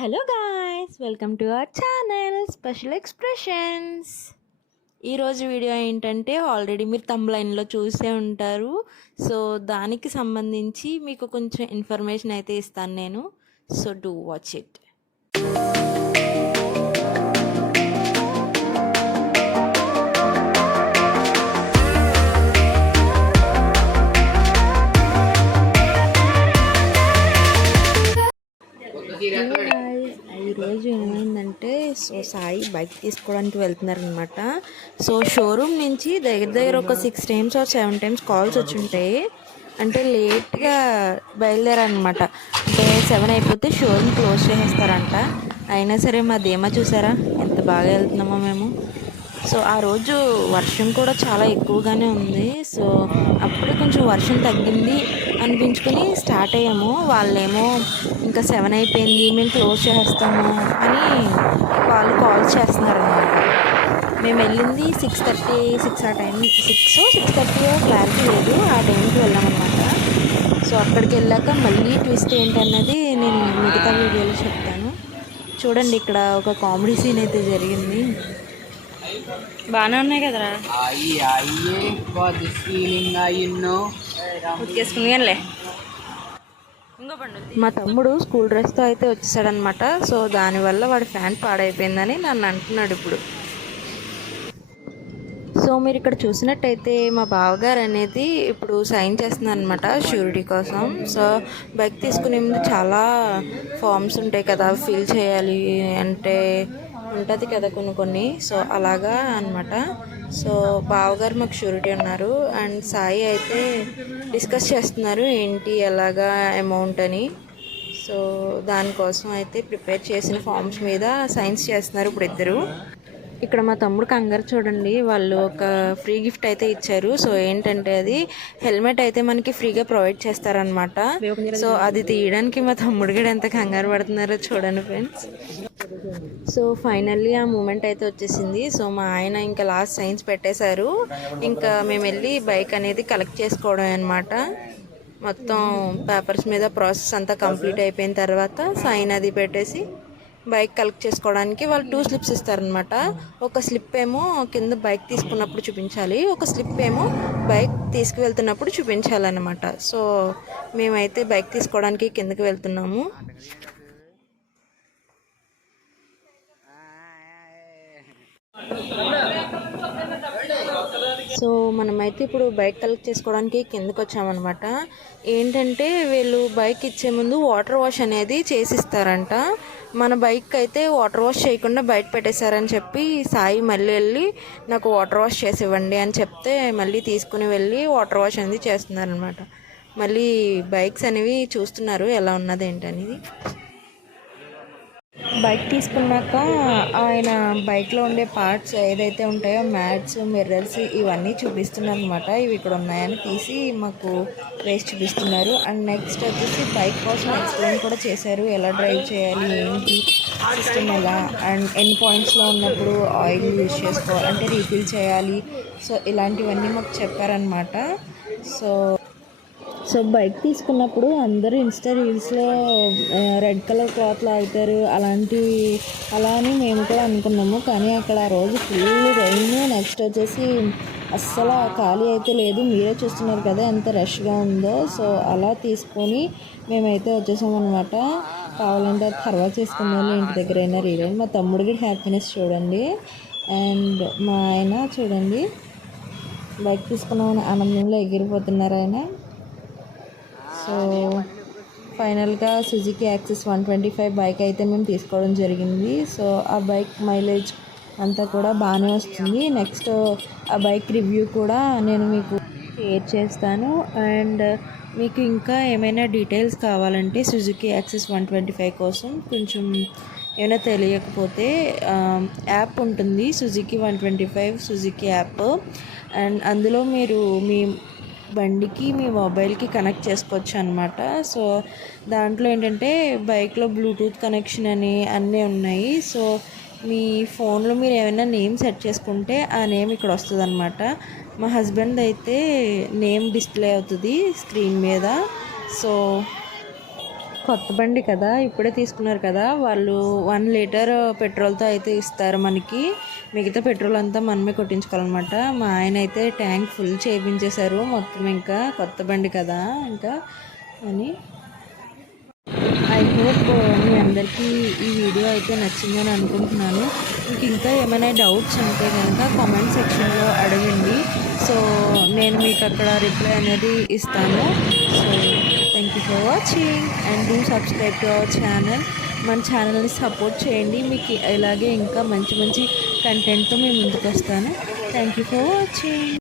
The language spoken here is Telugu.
Hello guys, welcome to our channel special expressions. ఈరోజు వీడియో ఏంటంటే ఆల్రెడీ మీరు థంబ్‌లైన్‌లో చూసే ఉంటారు. సో దానికి సంబంధించి మీకు కొంచెం ఇన్ఫర్మేషన్ అయితే ఇస్తాను నేను. So do watch it. ఈరోజు ఏమైందంటే సాయి బైక్ తీసుకోవడానికి వెళ్తున్నారనమాట. సో షోరూమ్ నుంచి దగ్గర ఒక 6 times or 7 times కాల్స్ వచ్చి ఉంటాయి. అంటే లేట్గా బయలుదేరనమాట. అంటే 7 అయిపోతే షోరూమ్ క్లోజ్ చేసేస్తారంట. అయినా సరే మా ధీమా చూసారా ఎంత బాగా వెళ్తున్నామో మేము. సో ఆ రోజు వర్షం కూడా చాలా ఎక్కువగానే ఉంది. సో అప్పుడు కొంచెం వర్షం తగ్గింది అనిపించుకొని స్టార్ట్ అయ్యాము. వాళ్ళేమో ఇంకా 7 అయిపోయింది, మేము క్లోజ్ చేస్తాము అని వాళ్ళు కాల్ చేస్తున్నారు అన్నమాట. మేము వెళ్ళింది 6:30, 6 ఆ టైం, 6:30 క్లారిటీ లేదు, ఆ టైంకి వెళ్ళామన్నమాట. సో అక్కడికి వెళ్ళాక మళ్ళీ ట్విస్ట్ ఏంటన్నది నేను మిగతా వీడియోలో చెప్తాను. చూడండి, ఇక్కడ ఒక కామెడీ సీన్ అయితే జరిగింది. బాగానే ఉన్నాయి కదరా, ఉతికేసుకుంది కానిలే. మా తమ్ముడు స్కూల్ డ్రెస్తో అయితే వచ్చేసాడనమాట. సో దానివల్ల వాడి ఫ్యాంట్ పాడైపోయిందని నన్ను అంటున్నాడు ఇప్పుడు. సో మీరు ఇక్కడ చూసినట్టయితే మా బావగారు అనేది ఇప్పుడు సైన్ చేస్తున్నారు అనమాట షూరిటీ కోసం. సో బైక్ తీసుకునే ముందు చాలా ఫామ్స్ ఉంటాయి కదా, ఫిల్ చేయాలి అంటే ఉంటుంది కదా కొన్ని. సో అలాగా అనమాట. సో బావగారు మాకు షూరిటీ ఉన్నారు అండ్ సాయి అయితే డిస్కస్ చేస్తున్నారు ఏంటి ఎలాగా అమౌంట్ అని. సో దానికోసం అయితే ప్రిపేర్ చేసిన ఫామ్స్ మీద సైన్స్ చేస్తున్నారు ఇప్పుడు ఇద్దరు. ఇక్కడ మా తమ్ముడు కంగారు చూడండి, వాళ్ళు ఒక ఫ్రీ గిఫ్ట్ అయితే ఇచ్చారు. సో ఏంటంటే అది హెల్మెట్ అయితే మనకి ఫ్రీగా ప్రొవైడ్ చేస్తారనమాట. సో అది తీయడానికి మా తమ్ముడు కూడా ఎంత కంగారు పడుతున్నారో చూడండి ఫ్రెండ్స్. సో ఫైనల్లీ ఆ మూమెంట్ అయితే వచ్చేసింది. సో మా ఆయన ఇంకా లాస్ట్ సైన్స్ పెట్టేశారు. ఇంకా మేము వెళ్ళి బైక్ అనేది కలెక్ట్ చేసుకోవడం అనమాట. మొత్తం పేపర్స్ మీద ప్రాసెస్ అంతా కంప్లీట్ అయిపోయిన తర్వాత సైన్ అది పెట్టేసి బైక్ కలెక్ట్ చేసుకోవడానికి వాళ్ళు 2 స్లిప్స్ ఇస్తారనమాట. ఒక స్లిప్ ఏమో కింద బైక్ తీసుకున్నప్పుడు చూపించాలి, ఒక స్లిప్ ఏమో బైక్ తీసుకువెళ్తున్నప్పుడు చూపించాలన్నమాట. సో మేమైతే బైక్ తీసుకోవడానికి కిందకి వెళ్తున్నాము. సో మనమైతే ఇప్పుడు బైక్ కలెక్ట్ చేసుకోవడానికి కిందకు వచ్చామన్నమాట. ఏంటంటే వీళ్ళు బైక్ ఇచ్చే ముందు వాటర్ వాష్ అనేది చేసిస్తారంట. మన బైక్ అయితే వాటర్ వాష్ చేయకుండా బయట పెట్టేశారని చెప్పి సాయి మళ్ళీ వెళ్ళి నాకు వాటర్ వాష్ చేసి ఇవ్వండి అని చెప్తే మళ్ళీ తీసుకుని వెళ్ళి వాటర్ వాష్ అనేది చేస్తున్నారనమాట. మళ్ళీ బైక్స్ అనేవి చూస్తున్నారు ఎలా ఉన్నది ఏంటనేది. బైక్ తీసుకున్నాక ఆయన బైక్లో ఉండే పార్ట్స్ ఏదైతే ఉంటాయో మ్యాట్స్, మిర్రర్స్ ఇవన్నీ చూపిస్తున్నారు అనమాట. ఇవి ఇక్కడ ఉన్నాయని తీసి మాకు వేసి చూపిస్తున్నారు. అండ్ నెక్స్ట్ వచ్చేసి బైక్ కోసం ఎక్స్ప్లెయిన్ కూడా చేశారు, ఎలా డ్రైవ్ చేయాలి ఏంటి సిస్టమ్ ఎలా, అండ్ ఎన్ని పాయింట్స్లో ఉన్నప్పుడు ఆయిల్ యూజ్ చేసుకోవాలి అంటే రీఫిల్ చేయాలి. సో ఇలాంటివన్నీ మాకు చెప్పారనమాట. సో బైక్ తీసుకున్నప్పుడు అందరూ ఇన్స్టా రీల్స్లో రెడ్ కలర్ క్లాత్ లాగుతారు అలా అని మేము కూడా అనుకున్నాము. కానీ అక్కడ ఆ రోజు ఫుల్ రైన్, నెక్స్ట్ వచ్చేసి అస్సలు ఖాళీ అయితే లేదు. మీరే చూస్తున్నారు కదా ఎంత రష్గా ఉందో. సో అలా తీసుకొని మేమైతే వచ్చేసామన్నమాట. కావాలంటే అది తర్వాత చేసుకున్నాను ఇంటి దగ్గర అయినా రీల్. మా తమ్ముడికి హ్యాపీనెస్ చూడండి, అండ్ మా ఆయన చూడండి బైక్ తీసుకున్నామని ఆనందంలో ఎగిరిపోతున్నారు ఆయన. సో ఫైనల్గా సుజుకి యాక్సిస్ 125 బైక్ అయితే మేము తీసుకోవడం జరిగింది. సో ఆ బైక్ మైలేజ్ అంతా కూడా బాగానే వస్తుంది. నెక్స్ట్ ఆ బైక్ రివ్యూ కూడా నేను మీకు షేర్ చేస్తాను. అండ్ మీకు ఇంకా ఏమైనా డీటెయిల్స్ కావాలంటే సుజుకి యాక్సిస్ 125 కోసం కొంచెం ఏమైనా తెలియకపోతే యాప్ ఉంటుంది, సుజుకి 125 సుజుకి యాప్. అండ్ అందులో మీరు మీ బండికి మీ మొబైల్కి కనెక్ట్ చేసుకోవచ్చు అనమాట. సో దాంట్లో ఏంటంటే బైక్లో బ్లూటూత్ కనెక్షన్ అని అన్నీ ఉన్నాయి. సో మీ ఫోన్లో మీరు ఏమైనా నేమ్ సెట్ చేసుకుంటే ఆ నేమ్ ఇక్కడ వస్తుంది అనమాట. మా హస్బెండ్ అయితే నేమ్ డిస్ప్లే అవుతుంది స్క్రీన్ మీద. సో కొత్త బండి కదా, ఇప్పుడే తీసుకున్నారు కదా, వాళ్ళు 1 లీటర్ పెట్రోల్తో అయితే ఇస్తారు మనకి. మిగతా పెట్రోల్ అంతా మనమే కొట్టించుకోవాలన్నమాట. మా ఆయన అయితే ట్యాంక్ ఫుల్ చేయించేశారు మొత్తం, ఇంకా కొత్త బండి కదా ఇంకా అని. ఐ హోప్ మీ అందరికీ ఈ వీడియో అయితే నచ్చిందని అనుకుంటున్నాను. మీకు ఇంకా ఏమైనా డౌట్స్ ఉంటే కనుక కామెంట్ సెక్షన్లో అడగండి. సో నేను మీకు అక్కడ రిప్లై అనేది ఇస్తాను. So thank you for watching and do subscribe to our channel. మన ఛానల్ని సపోర్ట్ చేయండి. మీకు ఇలాగే ఇంకా మంచి మంచి కంటెంట్తో మేము ముందుకు వస్తాను. Thank you for watching.